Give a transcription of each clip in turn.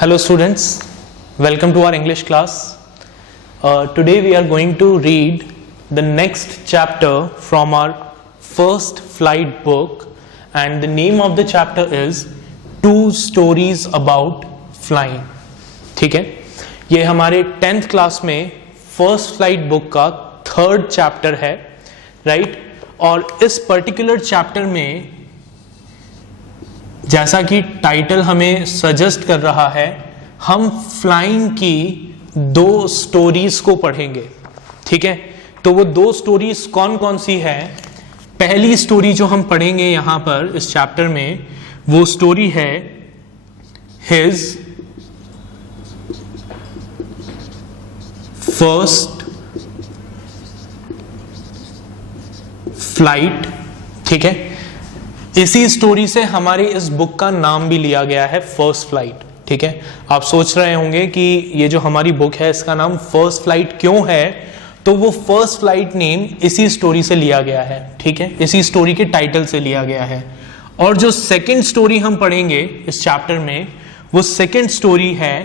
Hello students, welcome to our English class. Today we are going to read the next chapter from our first flight book, and the name of the chapter is Two Stories About Flying. ठीक है, ये हमारे 10th class में first flight book का third chapter है, right? और इस particular chapter में जैसा कि टाइटल हमें सजेस्ट कर रहा है, हम फ्लाइंग की दो स्टोरीज को पढ़ेंगे. ठीक है, तो वो दो स्टोरीज कौन कौन सी है? पहली स्टोरी जो हम पढ़ेंगे यहां पर इस चैप्टर में, वो स्टोरी है हिज फर्स्ट फ्लाइट. ठीक है, इसी स्टोरी से हमारी इस बुक का नाम भी लिया गया है, फर्स्ट फ्लाइट. ठीक है, आप सोच रहे होंगे कि ये जो हमारी बुक है इसका नाम फर्स्ट फ्लाइट क्यों है? तो वो फर्स्ट फ्लाइट नेम इसी स्टोरी से लिया गया है. ठीक है, इसी स्टोरी के टाइटल से लिया गया है. और जो सेकंड स्टोरी हम पढ़ेंगे इस चैप्टर में, वो सेकंड स्टोरी है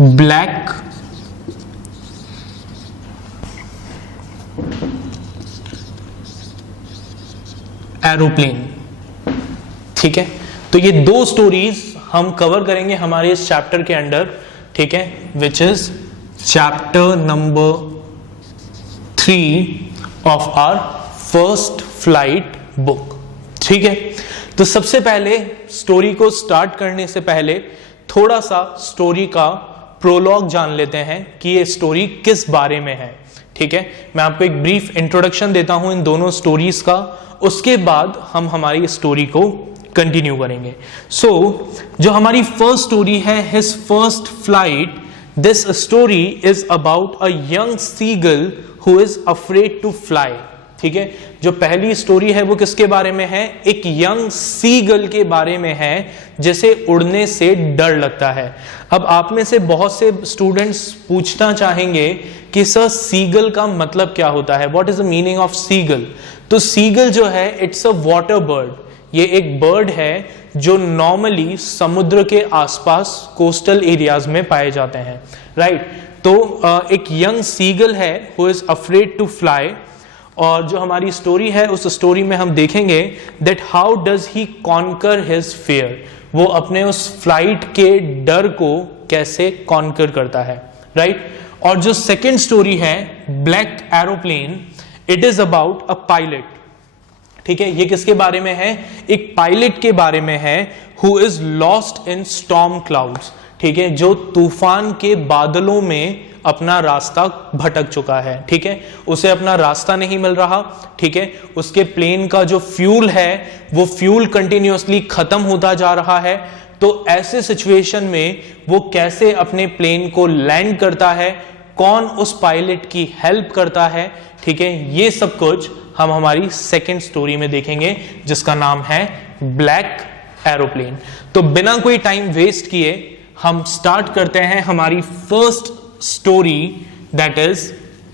ब्लैक एरोप्लेन. ठीक है, तो ये दो स्टोरीज हम कवर करेंगे हमारे इस चैप्टर के अंडर. ठीक है, which is chapter number 3 of our first flight book. ठीक है, तो सबसे पहले स्टोरी को स्टार्ट करने से पहले थोड़ा सा स्टोरी का प्रोलॉग जान लेते हैं कि ये स्टोरी किस बारे में है. ठीक है, मैं आपको एक ब्रीफ इंट्रोडक्शन देता हूं इन दोनों स्टोरीज का, उसके बाद हम हमारी स्टोरी को कंटिन्यू करेंगे. सो जो हमारी फर्स्ट स्टोरी है, his first flight, this story is about a young seagull who is afraid to fly. ठीक है, जो पहली स्टोरी है वो किसके बारे में है? एक यंग सीगल के बारे में है जिसे उड़ने से डर लगता है. अब आप में से बहुत से स्टूडेंट्स पूछना चाहेंगे कि सर सीगल का मतलब क्या होता है? What is the meaning of seagull? तो सीगल जो है, इट्स अ वाटर बर्ड. ये एक बर्ड है जो नॉर्मली समुद्र के आसपास कोस्टल एरियाज में पाए जाते हैं, राइट? तो एक यंग सीगल है who is afraid to fly. और जो हमारी स्टोरी है, उस स्टोरी में हम देखेंगे that how does he conquer his fear. वो अपने उस फ्लाइट के डर को कैसे कॉन्कर करता है, राइट? और जो सेकेंड स्टोरी है black aeroplane, it is about a pilot. ठीक है, ये किसके बारे में है? एक पायलट के बारे में है who is lost in storm clouds. ठीक है, जो तूफान के बादलों में अपना रास्ता भटक चुका है. ठीक है, उसे अपना रास्ता नहीं मिल रहा. ठीक है, उसके प्लेन का जो फ्यूल है वो फ्यूल कंटिन्यूअसली खत्म होता जा रहा है. तो ऐसे सिचुएशन में वो कैसे अपने प्लेन को लैंड करता है, कौन उस पायलट की हेल्प करता है, ठीक है, ये सब कुछ हम हमारी सेकेंड स्टोरी में देखेंगे जिसका नाम है ब्लैक एरोप्लेन. तो बिना कोई टाइम वेस्ट किए हम स्टार्ट करते हैं हमारी first story, that is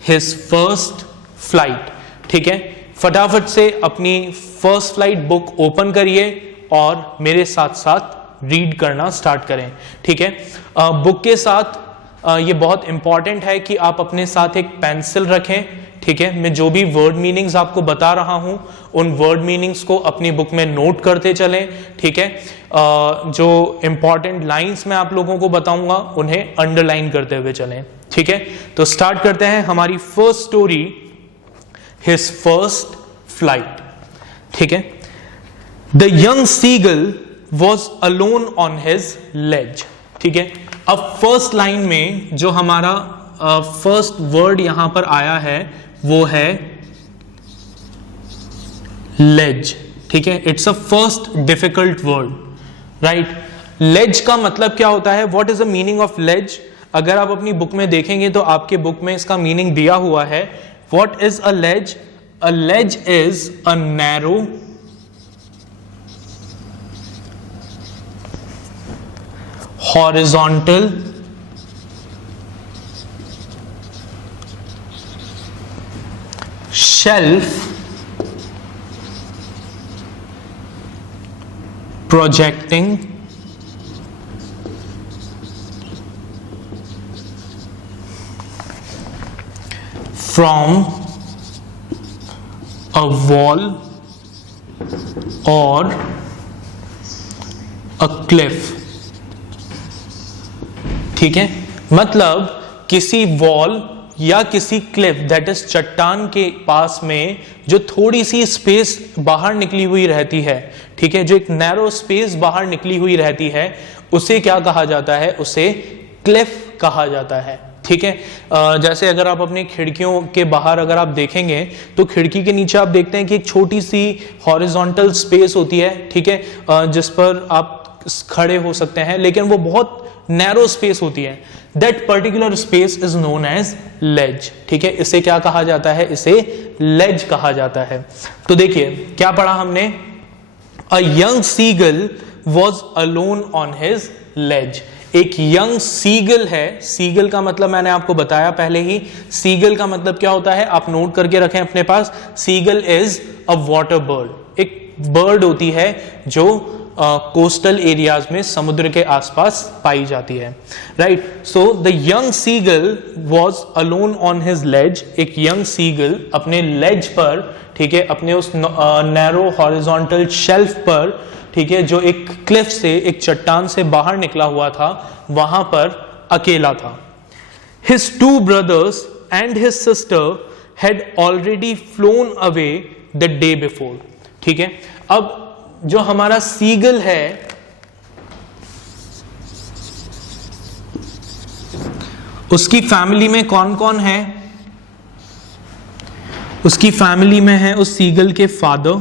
his first flight. ठीक है, फटाफट से अपनी फर्स्ट फ्लाइट बुक ओपन करिए और मेरे साथ साथ रीड करना स्टार्ट करें. ठीक है, बुक के साथ ये बहुत इंपॉर्टेंट है कि आप अपने साथ एक पेंसिल रखें. ठीक है, मैं जो भी वर्ड मीनिंग्स आपको बता रहा हूं उन वर्ड मीनिंग्स को अपनी बुक में नोट करते चलें. ठीक है, जो इंपॉर्टेंट लाइंस मैं आप लोगों को बताऊंगा उन्हें अंडरलाइन करते हुए चलें. ठीक है, तो स्टार्ट करते हैं हमारी first story, his first flight. ठीक है, the young seagull was alone on his ledge. ठीक है, अब फर्स्ट लाइन में जो हमारा फर्स्ट वर्ड यहां पर आया है वो है लेज. ठीक है, it's a first difficult word, right? Ledge का मतलब क्या होता है? What is the meaning of ledge? अगर आप अपनी बुक में देखेंगे तो आपके बुक में इसका मीनिंग दिया हुआ है. What is a ledge? A ledge is a narrow horizontal shelf projecting from a wall or a cliff। ठीक है, मतलब किसी वॉल या किसी क्लिफ दैट इज चट्टान के पास में जो थोड़ी सी स्पेस बाहर निकली हुई रहती है, ठीक है, जो एक नैरो स्पेस बाहर निकली हुई रहती है, उसे क्या कहा जाता है? उसे क्लिफ कहा जाता है। ठीक है, जैसे अगर आप अपनी खिड़कियों के बाहर अगर आप देखेंगे तो खिड़की के नीचे आप देखते हैं कि एक छोटी सी हॉरिजॉन्टल स्पेस होती है, ठीक है, जिस पर आप खड़े हो सकते हैं, लेकिन वो बहुत नैरो स्पेस होती है। That particular space is known as ledge. ठीक है, इसे क्या कहा जाता है? इसे लेज कहा जाता है। तो देखिए क्या पढ़ा हमने? A young seagull was alone on his ledge. एक यंग सीगल है, सीगल का मतलब मैंने आपको बताया पहले ही, सीगल का मतलब क्या होता है आप नोट करके रखें अपने पास। Seagull is a water bird, एक बर्ड होती है जो कोस्टल एरियाज में समुद्र के आसपास पाई जाती है, right. So the young seagull was alone on his ledge. एक यंग सीगल अपने लेज पर, ठीक है, अपने उस नैरो हॉरिजॉन्टल शेल्फ पर, ठीक है, जो एक क्लिफ से, एक चट्टान से बाहर निकला हुआ था, वहां पर अकेला था। His two brothers and his sister had already phloem away the day before. ठीक है, अब जो हमारा सीगल है, उसकी फैमिली में कौन कौन है? उसकी फैमिली में है उस सीगल के फादर,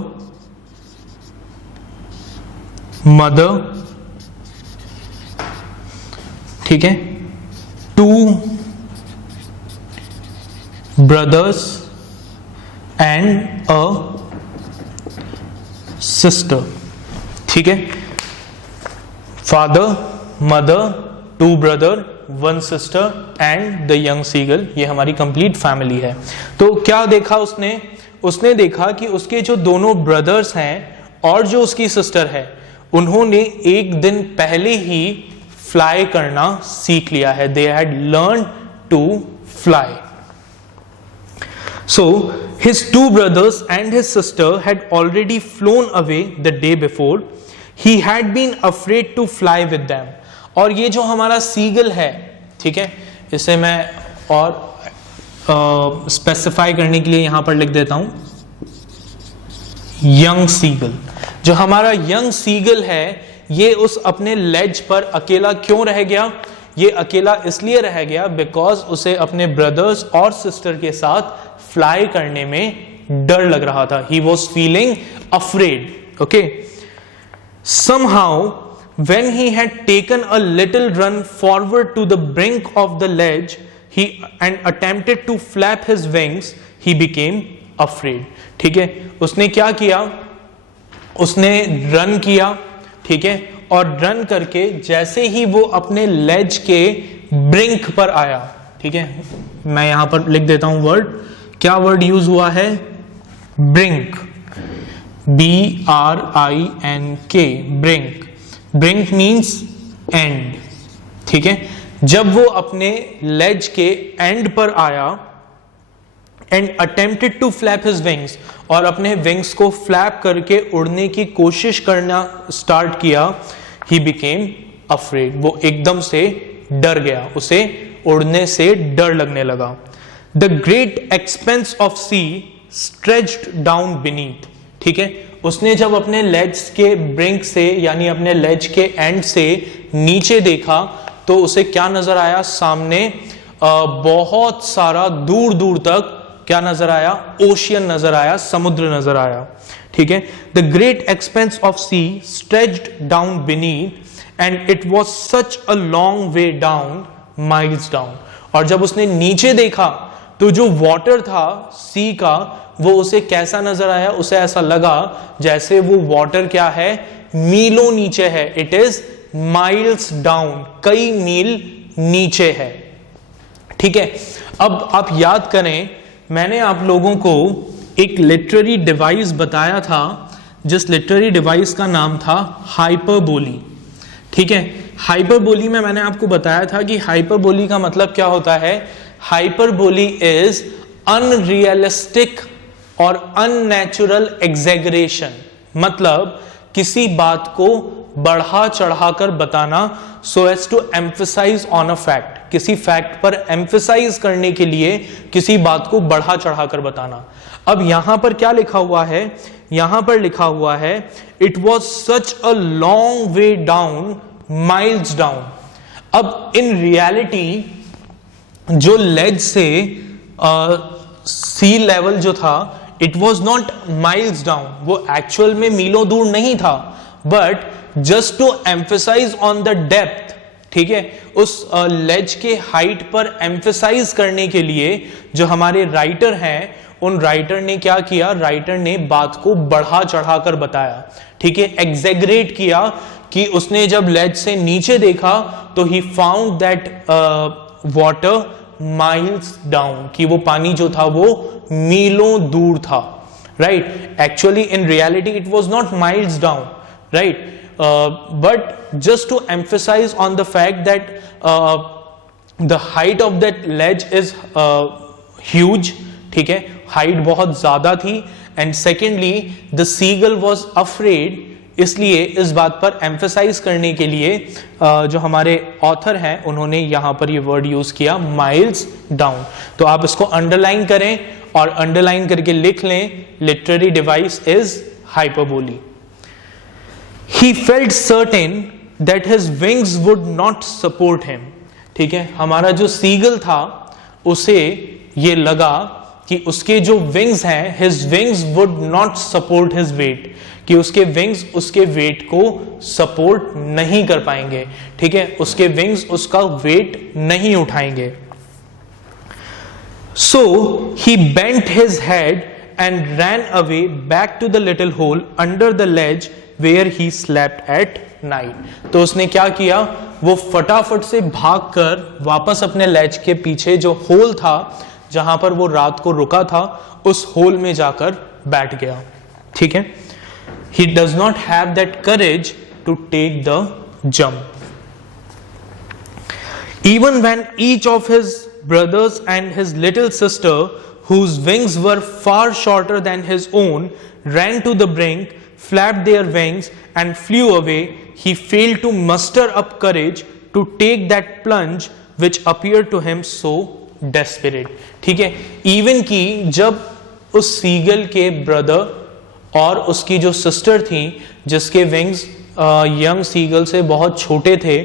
मदर, ठीक है, 2 ब्रदर्स एंड अ सिस्टर। ठीक है, father, mother, 2 brother, 1 sister and the young seagull, ये हमारी कंप्लीट फैमिली है। तो क्या देखा उसने? उसने देखा कि उसके जो दोनों ब्रदर्स हैं और जो उसकी सिस्टर है, उन्होंने एक दिन पहले ही फ्लाई करना सीख लिया है। They had learn to fly. So his 2 brothers and his sister had already flown away the day before. He had been afraid to fly with them. और ये जो हमारा सीगल है, ठीक है, इसे मैं और स्पेसिफाई करने के लिए यहां पर लिख देता हूं, यंग सीगल। जो हमारा यंग सीगल है, ये उस अपने लेज पर अकेला क्यों रह गया? ये अकेला इसलिए रह गया बिकॉज उसे अपने ब्रदर्स और सिस्टर के साथ फ्लाई करने में डर लग रहा था। He was feeling afraid. Okay. Somehow, when he had taken a little run forward to the brink of the ledge, and attempted to flap his wings, he became afraid. ठीक है, उसने क्या किया? उसने रन किया, ठीक है, और रन करके जैसे ही वो अपने लेज के ब्रिंक पर आया, ठीक है, मैं यहां पर लिख देता हूं वर्ड, क्या वर्ड यूज हुआ है? Brink, BRINK, brink. Brink means end. ठीक है, जब वो अपने लेज के एंड पर आया, and attempted to flap his wings, और अपने विंग्स को फ्लैप करके उड़ने की कोशिश करना स्टार्ट किया, ही बिकेम अफ्रेड। वो एकदम से डर गया, उसे उड़ने से डर लगने लगा। The great expanse of sea stretched down beneath. ठीक है, उसने जब अपने लेज के ब्रिंक से, यानी अपने लेज के एंड से नीचे देखा, तो उसे क्या नजर आया? सामने बहुत सारा दूर दूर तक क्या नजर आया? ओशियन नजर आया, समुद्र नजर आया। ठीक है, the great expanse of sea stretched down beneath and it was such a long way down, miles down. और जब उसने नीचे देखा तो जो वाटर था सी का, वो उसे कैसा नजर आया? उसे ऐसा लगा जैसे वो वाटर क्या है? मीलों नीचे है। इट इज माइल्स डाउन, कई मील नीचे है। ठीक है, अब आप याद करें, मैंने आप लोगों को एक लिटरेरी डिवाइस बताया था जिस लिटरेरी डिवाइस का नाम था हाइपरबोली। ठीक है, हाइपरबोली में मैंने आपको बताया था कि हाइपरबोली का मतलब क्या होता है। हाइपरबोली इज अनरियलिस्टिक और अननेचुरल एग्जैगरेशन, मतलब किसी बात को बढ़ा चढ़ाकर बताना so as to emphasize on a fact, किसी फैक्ट पर एम्फसाइज करने के लिए किसी बात को बढ़ा चढ़ाकर बताना। अब यहां पर क्या लिखा हुआ है, यहां पर लिखा हुआ है it was such a long way down, miles down. अब इन रियलिटी जो लेज से सी लेवल जो था, it was not miles down, वो एक्चुअल में मीलों दूर नहीं था, but just to emphasize on the depth, ठीक है, उस लेज के हाइट पर एम्फसाइज करने के लिए जो हमारे राइटर हैं, उन राइटर ने क्या किया, राइटर ने बात को बढ़ा चढ़ाकर बताया। ठीक है, एग्जैगरेट किया कि उसने जब लेज से नीचे देखा तो he found that water miles down, कि वो पानी जो था वो मीलों दूर था। Right, actually in reality it was not miles down, right, but just to emphasize on the fact that the height of that ledge is huge, ठीक है, हाइट बहुत ज्यादा थी, and secondly the seagull was afraid, इसलिए इस बात पर emphasize करने के लिए जो हमारे ऑथर हैं उन्होंने यहां पर ये वर्ड यूज किया माइल्स डाउन। तो आप इसको अंडरलाइन करें और अंडरलाइन करके लिख लें, literary device is hyperbole. He felt certain that his wings would not support him, ठीक है, हमारा जो सीगल था उसे ये लगा कि उसके जो विंग्स हैं, his wings would not support his weight, कि उसके विंग्स उसके वेट को सपोर्ट नहीं कर पाएंगे। ठीक है, उसके विंग्स उसका वेट नहीं उठाएंगे। So he bent his head and ran away back to the little hole under the ledge where he slept at night। तो उसने क्या किया, वो फटाफट से भागकर वापस अपने लेज के पीछे जो होल था जहां पर वो रात को रुका था, उस होल में जाकर बैठ गया। ठीक है, he does not have that courage to take the jump. Even when each of his brothers and his little sister, whose wings were far shorter than his own, ran to the brink, flapped their wings and flew away, he failed to muster up courage to take that plunge which appeared to him so desperate। ठीक है, even की जब उस seagull के brother और उसकी जो sister थी जिसके विंग्स यंग सीगल से बहुत छोटे थे,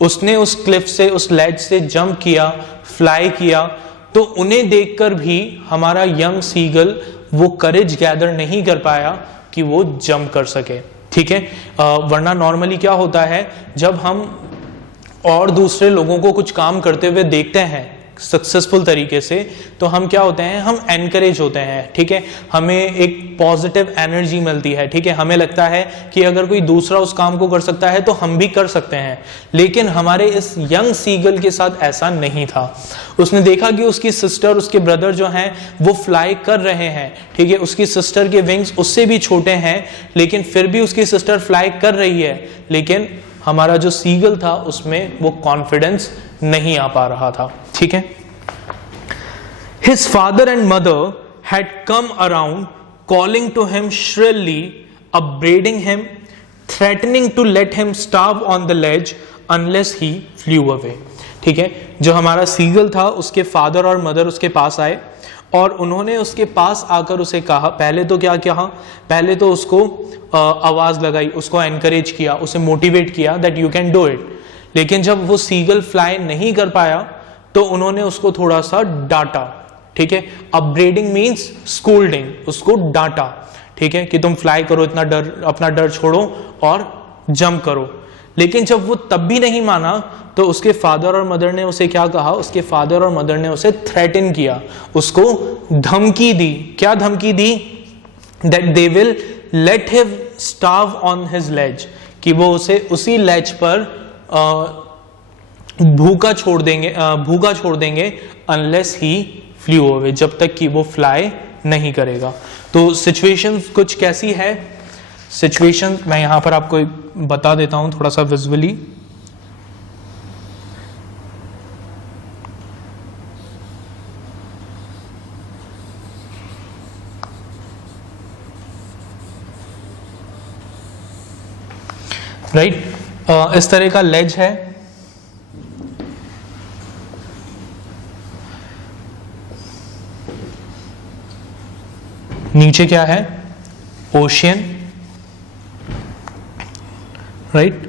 उसने उस क्लिफ से, उस लेज से जंप किया, फ्लाई किया, तो उन्हें देखकर भी हमारा यंग सीगल वो करेज गैदर नहीं कर पाया कि वो जंप कर सके। ठीक है, वरना नॉर्मली क्या होता है, जब हम और दूसरे लोगों को कुछ काम करते हुए देखते हैं सक्सेसफुल तरीके से, तो हम क्या होते हैं, हम एनकरेज होते हैं। ठीक है, हमें एक पॉजिटिव एनर्जी मिलती है। ठीक है, हमें लगता है कि अगर कोई दूसरा उस काम को कर सकता है तो हम भी कर सकते हैं। लेकिन हमारे इस यंग सीगल के साथ ऐसा नहीं था। उसने देखा कि उसकी सिस्टर, उसके ब्रदर जो हैं वो फ्लाई कर रहे हैं। ठीक है, उसकी सिस्टर के विंग्स उससे भी छोटे हैं, लेकिन फिर भी उसकी सिस्टर फ्लाई कर रही है, लेकिन हमारा जो सीगल था उसमें वो कॉन्फिडेंस नहीं आ पा रहा था। ठीक है, His father and mother had come around, calling to him shrilly, upbraiding him, threatening to let him starve on the ledge unless he flew away। ठीक है, जो हमारा सीगल था उसके फादर और मदर उसके पास आए और उन्होंने उसके पास आकर उसे कहा, पहले तो क्या कहा, पहले तो उसको आवाज लगाई, उसको एनकरेज किया, उसे मोटिवेट किया that you can do it. लेकिन जब वो सीगल फ्लाई नहीं कर पाया तो उन्होंने उसको थोड़ा सा डांटा। ठीक है, अपग्रेडिंग मींस स्कूल्डिंग, उसको डांटा। ठीक है, कि तुम फ्लाई करो, इतना डर, अपना डर छोड़ो और जंप करो। लेकिन जब वो तब भी नहीं माना तो उसके फादर और मदर ने उसे क्या कहा, उसके फादर और मदर ने उसे थ्रेटन किया, उसको धमकी दी। क्या धमकी दी, that they will let him starve on his ledge, कि वो उसे उसी लेज पर भूखा छोड़ देंगे अनलेस ही फ्लू अवे, जब तक कि वो फ्लाई नहीं करेगा। तो सिचुएशन कुछ कैसी है, सिचुएशन मैं यहां पर आपको बता देता हूं थोड़ा सा विजुअली। राइट, इस तरह का लेज है, नीचे क्या है, ओशियन, राइट।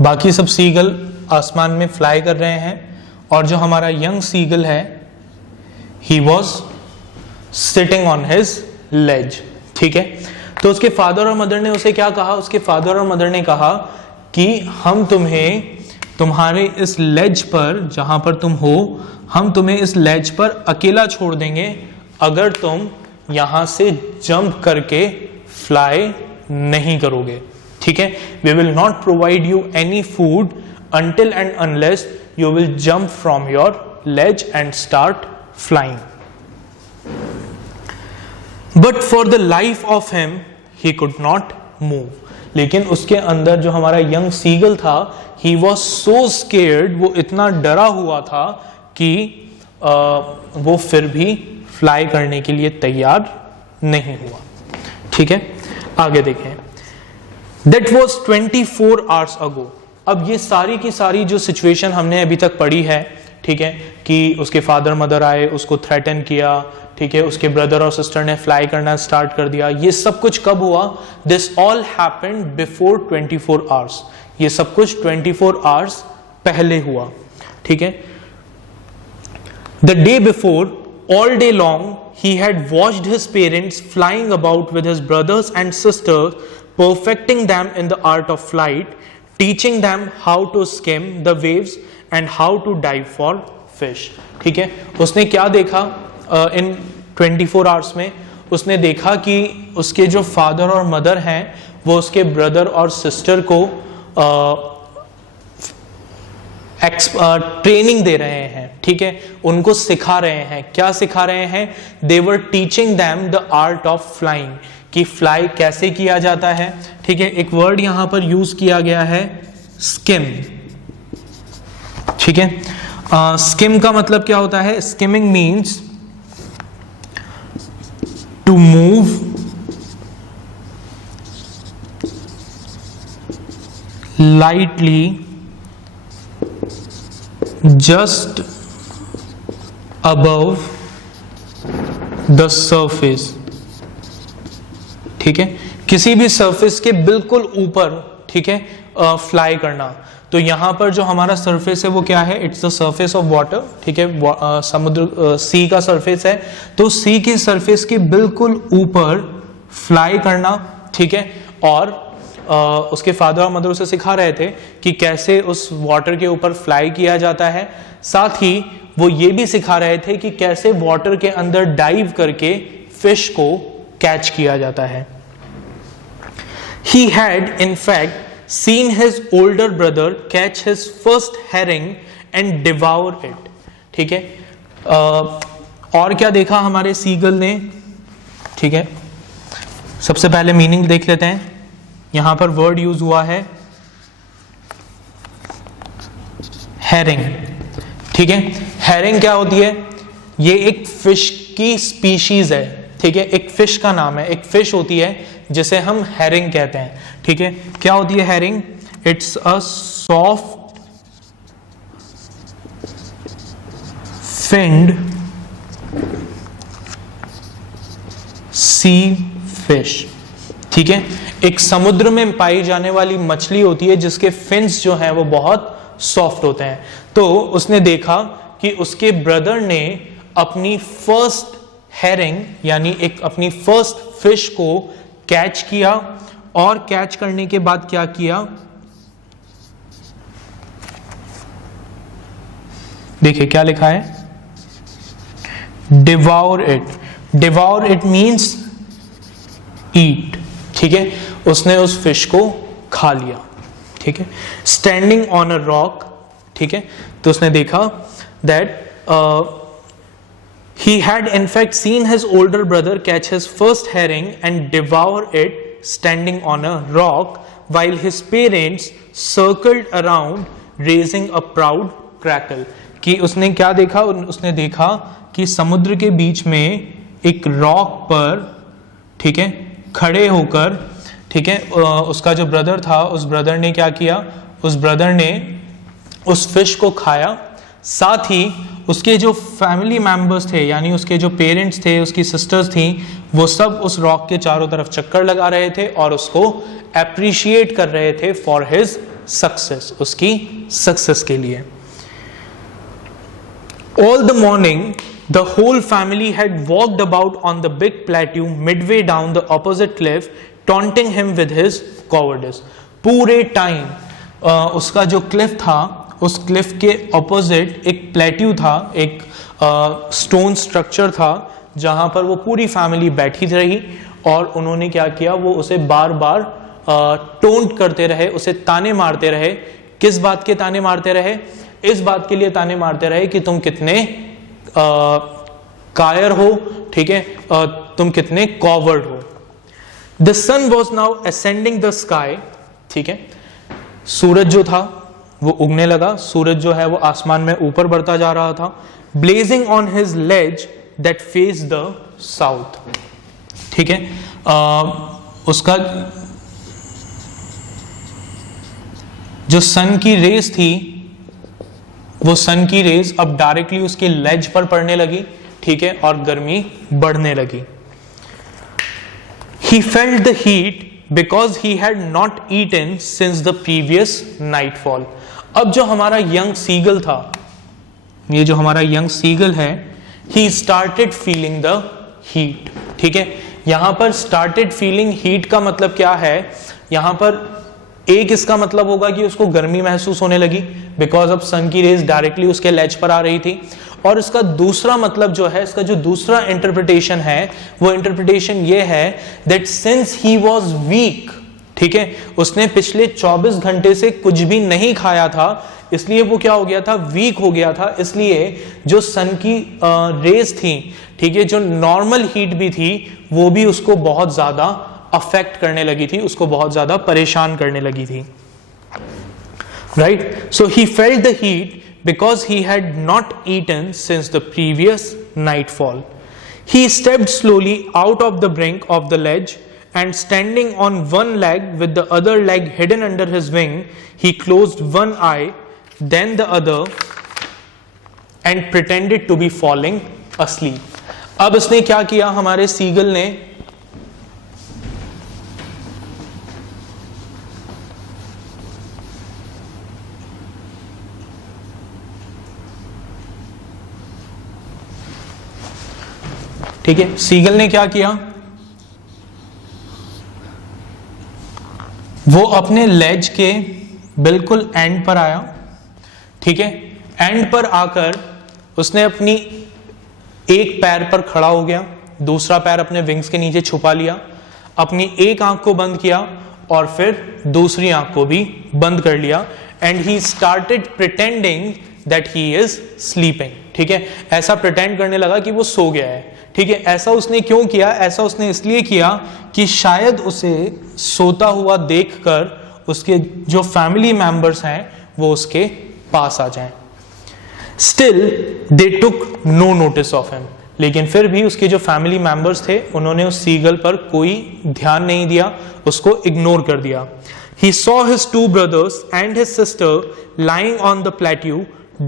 बाकी सब सीगल आसमान में फ्लाई कर रहे हैं, और जो हमारा यंग सीगल है, he was sitting on his ledge. ठीक है, तो उसके फादर और मदर ने उसे क्या कहा, उसके फादर और मदर ने कहा कि हम तुम्हें तुम्हारे इस लेज पर, जहां पर तुम हो, हम तुम्हें इस लेज पर अकेला छोड़ देंगे अगर तुम यहां से जंप करके फ्लाई नहीं करोगे। ठीक है, we will not provide you any food until and unless you will jump from your ledge and start flying. But for the life of him, he could not move. लेकिन उसके अंदर जो हमारा यंग सीगल था, he was so scared, वो इतना डरा हुआ था कि वो फिर भी फ्लाई करने के लिए तैयार नहीं हुआ। ठीक है, आगे देखें। That was 24 hours ago. अब ये सारी की सारी जो सिचुएशन हमने अभी तक पढ़ी है, ठीक है, कि उसके फादर मदर आए, उसको थ्रेटन किया, ठीक है, उसके ब्रदर और सिस्टर ने फ्लाई करना स्टार्ट कर दिया, ये सब कुछ कब हुआ? This all happened before 24 hours. ये सब कुछ 24 आवर्स पहले हुआ। ठीक है, the day before, all day long he had watched his parents flying about with his brothers and sisters, perfecting them in the art of flight, teaching them how to skim the waves and how to dive for fish. ठीक है, उसने क्या देखा इन 24 hours में? उसने देखा कि उसके जो फादर और मदर हैं वो उसके ब्रदर और सिस्टर को ट्रेनिंग दे रहे हैं। ठीक है, उनको सिखा रहे हैं। क्या सिखा रहे हैं? They were teaching them the art of flying, कि फ्लाई कैसे किया जाता है। ठीक है, एक वर्ड यहां पर यूज किया गया है, स्किम। ठीक है, स्किम का मतलब क्या होता है? Skimming means to move lightly just above the surface. ठीक है, किसी भी सरफेस के बिल्कुल ऊपर, ठीक है, फ्लाई करना। तो यहां पर जो हमारा सरफेस है वो क्या है? It's the surface of water. ठीक है, समुद्र, सी का सरफेस है, तो सी के सरफेस के बिल्कुल ऊपर फ्लाई करना। ठीक है, और उसके फादर और मदर उसे सिखा रहे थे कि कैसे उस वाटर के ऊपर फ्लाई किया जाता है। साथ ही वो ये भी सिखा रहे थे कि कैसे वाटर के अंदर डाइव करके फिश को कैच किया जाता है। He had in fact seen his older brother catch his first herring and devour it. ठीक है, और क्या देखा हमारे सीगल ने? ठीक है, सबसे पहले मीनिंग देख लेते हैं। यहां पर वर्ड यूज हुआ है हेरिंग। ठीक है, हेरिंग क्या होती है? ये एक फिश की स्पीशीज है। ठीक है, एक फिश का नाम है। एक फिश होती है जिसे हम हेरिंग कहते हैं। ठीक है, क्या होती है herring? It's a soft finned sea fish. ठीक है, एक समुद्र में पाई जाने वाली मछली होती है जिसके फिन्स जो हैं वो बहुत सॉफ्ट होते हैं। तो उसने देखा कि उसके ब्रदर ने अपनी फर्स्ट हेरिंग, यानी एक अपनी फर्स्ट फिश को कैच किया, और कैच करने के बाद क्या किया? देखिए क्या लिखा है, डिवाउर इट। डिवाउर इट मींस ईट। ठीक है, उसने उस फिश को खा लिया। ठीक है, स्टैंडिंग ऑन अ रॉक। ठीक है, तो उसने देखा that He had in fact seen his older brother catch his first herring and devour it standing on a rock while his parents circled around raising a proud crackle. कि उसने क्या देखा? उसने देखा कि समुद्र के बीच में एक रॉक पर, ठीक है, खड़े होकर, ठीक है, उसका जो ब्रदर था उस ब्रदर ने क्या किया? उस ब्रदर ने उस फिश को खाया, साथ ही उसके जो फैमिली मेंबर्स थे यानी उसके जो पेरेंट्स थे, उसकी सिस्टर्स थी, वो सब उस रॉक के चारों तरफ चक्कर लगा रहे थे और उसको एप्रिशिएट कर रहे थे फॉर हिज सक्सेस, उसकी सक्सेस के लिए. All the morning, the whole family had walked about on the big plateau midway down the opposite cliff, taunting him with his cowardice. पूरे टाइम उसका जो क्लिफ था, उस क्लिफ के ऑपोजिट एक प्लेट्यू था, एक स्टोन स्ट्रक्चर था जहां पर वो पूरी फैमिली बैठी रही और उन्होंने क्या किया? वो उसे बार बार टोंट करते रहे, उसे ताने मारते रहे. किस बात के ताने मारते रहे? इस बात के लिए ताने मारते रहे कि तुम कितने कायर हो, ठीक है, तुम कितने कॉवर्ड हो. The sun was now ascending the sky, ठीक है, सूरज जो था वो उगने लगा, सूरज जो है वो आसमान में ऊपर बढ़ता जा रहा था. Blazing on his ledge that face the south, ठीक है, उसका जो सन की रेस थी, वो सन की रेस अब डायरेक्टली उसके लेज पर पड़ने लगी, ठीक है, और गर्मी बढ़ने लगी. He felt the heat because he had not eaten since the previous nightfall. अब जो हमारा यंग सीगल था, ये जो हमारा यंग सीगल है, he started feeling the heat, ठीक है. यहां पर started feeling heat का मतलब क्या है? यहां पर एक इसका मतलब होगा कि उसको गर्मी महसूस होने लगी बिकॉज अब सन की रेज डायरेक्टली उसके लेज पर आ रही थी. और इसका दूसरा मतलब जो है, इसका जो दूसरा इंटरप्रिटेशन है, वो इंटरप्रिटेशन ये है that since he was weak, ठीक है, उसने पिछले 24 घंटे से कुछ भी नहीं खाया था, इसलिए वो क्या हो गया था? वीक हो गया था. इसलिए जो सन की रेज थी, ठीक है, जो नॉर्मल हीट भी थी, वो भी उसको बहुत ज्यादा अफेक्ट करने लगी थी, उसको बहुत ज्यादा परेशान करने लगी थी. Right, so he felt the heat because he had not eaten since the previous nightfall. He stepped slowly out of the brink of the ledge and standing on one leg with the other leg hidden under his wing, he closed one eye, then the other and pretended to be falling asleep. अब इसने क्या किया? हमारे seagull ने ठीक है, seagull ने क्या किया? वो अपने लेज के बिल्कुल एंड पर आया, ठीक है, एंड पर आकर उसने अपनी एक पैर पर खड़ा हो गया, दूसरा पैर अपने विंग्स के नीचे छुपा लिया, अपनी एक आंख को बंद किया और फिर दूसरी आंख को भी बंद कर लिया. And he started pretending that he is sleeping, ठीक है, ऐसा प्रिटेंड करने लगा कि वो सो गया है. ठीक है, ऐसा उसने क्यों किया? ऐसा उसने इसलिए किया कि शायद उसे सोता हुआ देखकर उसके जो फैमिली मेंबर्स हैं वो उसके पास आ जाएं. Still they took no notice of him, लेकिन फिर भी उसके जो फैमिली मेंबर्स थे उन्होंने उस सीगल पर कोई ध्यान नहीं दिया, उसको इग्नोर कर दिया. He saw his two brothers and his sister lying on the plateau,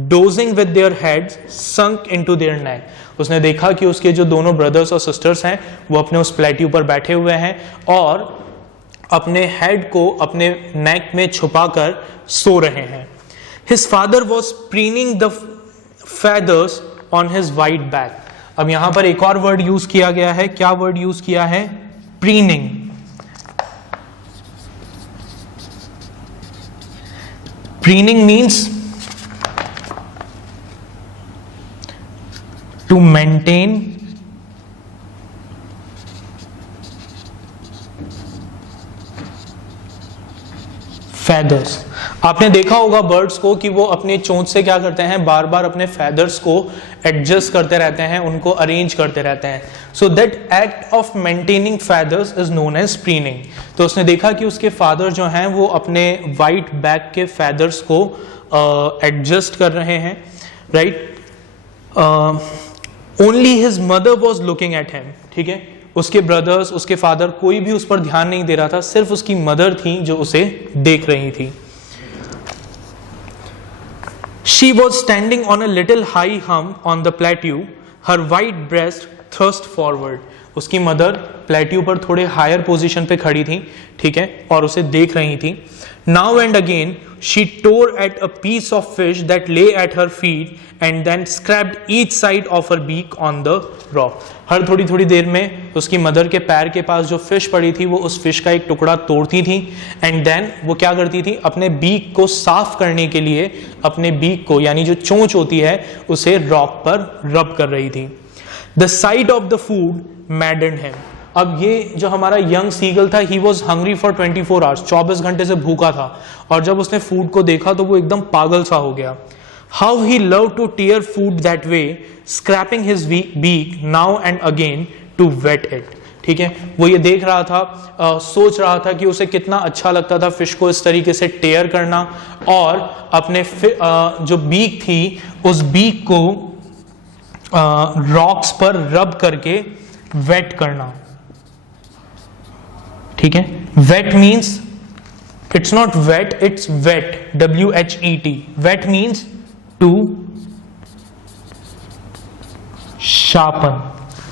dozing with their heads sunk into their neck. उसने देखा कि उसके जो दोनों ब्रदर्स और सिस्टर्स हैं वो अपने उस प्लेट्यू पर बैठे हुए हैं और अपने हेड को अपने नेक में छुपाकर सो रहे हैं. His father was preening the feathers on his white back. अब यहां पर एक और वर्ड यूज किया गया है. क्या वर्ड यूज किया है? Preening. Preening means to maintain feathers. आपने देखा होगा बर्ड्स को कि वो अपने चोंच से क्या करते हैं, बार बार अपने फेदर्स को एडजस्ट करते रहते हैं, उनको अरेंज करते रहते हैं. So that act of maintaining feathers is known as preening. तो उसने देखा कि उसके फादर जो हैं वो अपने वाइट बैक के फेदर्स को एडजस्ट कर रहे हैं, right. Only his mother was looking at him. ठीक है, उसके ब्रदर्स, उसके फादर, कोई भी उस पर ध्यान नहीं दे रहा था, सिर्फ उसकी मदर थी जो उसे देख रही थी. She was standing on a little high hump on the plateau, her white breast thrust forward. उसकी मदर प्लेट्यू पर थोड़े हायर पोजीशन पे खड़ी थी, ठीक है, और उसे देख रही थी. Now and again she tore at a piece of fish that lay at her feet and then scraped each side of her beak on the rock. हर थोड़ी थोड़ी देर में उसकी मदर के पैर के पास जो फिश पड़ी थी वो उस फिश का एक टुकड़ा तोड़ती थी एंड देन वो क्या करती थी, अपने बीक को साफ करने के लिए अपने बीक को यानी जो चोंच होती है उसे रॉक पर रब कर रही थी. The sight of the food maddened him. अब ये जो हमारा यंग सीगल था, he was hungry for 24 hours, 24 घंटे से भूखा था, और जब उसने फूड को देखा तो वो एकदम पागल सा हो गया. How he love to tear food that way, scraping his beak now and again to whet it. ठीक है, वो ये देख रहा था, सोच रहा था कि उसे कितना अच्छा लगता था फिश को इस तरीके से टेयर करना और अपने जो बीक थी उस बीक को रॉक्स पर रब करके वेट करना. ठीक है, whet means it's not wet, it's whet, WHET. Whet means to sharpen.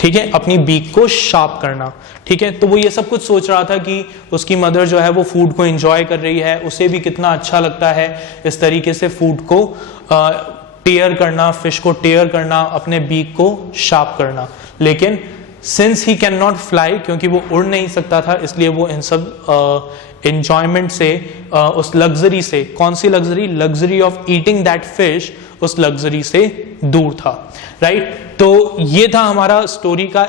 ठीक है, अपनी बीक को शार्प करना. ठीक है, तो वो ये सब कुछ सोच रहा था कि उसकी मदर जो है वो फूड को एंजॉय कर रही है, उसे भी कितना अच्छा लगता है इस तरीके से फूड को टेयर करना, फिश को टेयर करना, अपने बीक को शार्प करना. लेकिन since he can not fly, क्योंकि वो उड़ नहीं सकता था, इसलिए वो इन सब एंजॉयमेंट से, उस लग्जरी से, कौन सी luxury, luxury of eating that fish, उस लग्जरी से दूर था. राइट, तो ये था हमारा स्टोरी का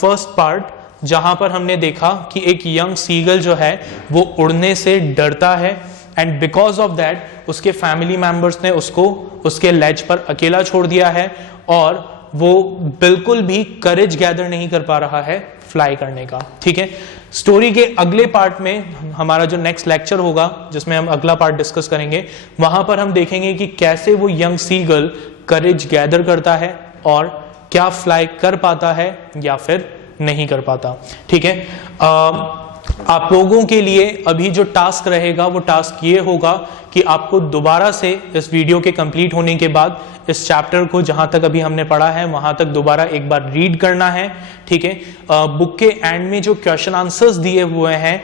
फर्स्ट पार्ट, जहां पर हमने देखा कि एक यंग सीगल जो है वो उड़ने से डरता है एंड बिकॉज ऑफ दैट उसके फैमिली मेंबर्स ने उसको उसके लेज पर अकेला छोड़ दिया है और वो बिल्कुल भी करेज गैदर नहीं कर पा रहा है फ्लाई करने का. ठीक है, स्टोरी के अगले पार्ट में हमारा जो नेक्स्ट लेक्चर होगा जिसमें हम अगला पार्ट डिस्कस करेंगे, वहां पर हम देखेंगे कि कैसे वो यंग सीगल करेज गैदर करता है और क्या फ्लाई कर पाता है या फिर नहीं कर पाता. ठीक है, आप लोगों के लिए अभी जो टास्क रहेगा वो टास्क ये होगा कि आपको दोबारा से इस वीडियो के कंप्लीट होने के बाद इस चैप्टर को जहां तक अभी हमने पढ़ा है वहां तक दोबारा एक बार रीड करना है. ठीक है, बुक के एंड में जो क्वेश्चन आंसर्स दिए हुए हैं,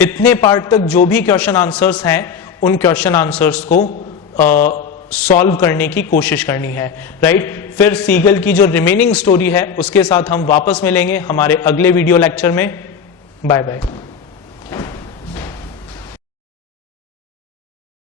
इतने पार्ट तक जो भी क्वेश्चन आंसर्स हैं उन क्वेश्चन आंसर्स को सॉल्व करने की कोशिश करनी है. राइट, फिर सीगल की जो रिमेनिंग स्टोरी है उसके साथ हम वापस मिलेंगे हमारे अगले वीडियो लेक्चर में. Bye bye.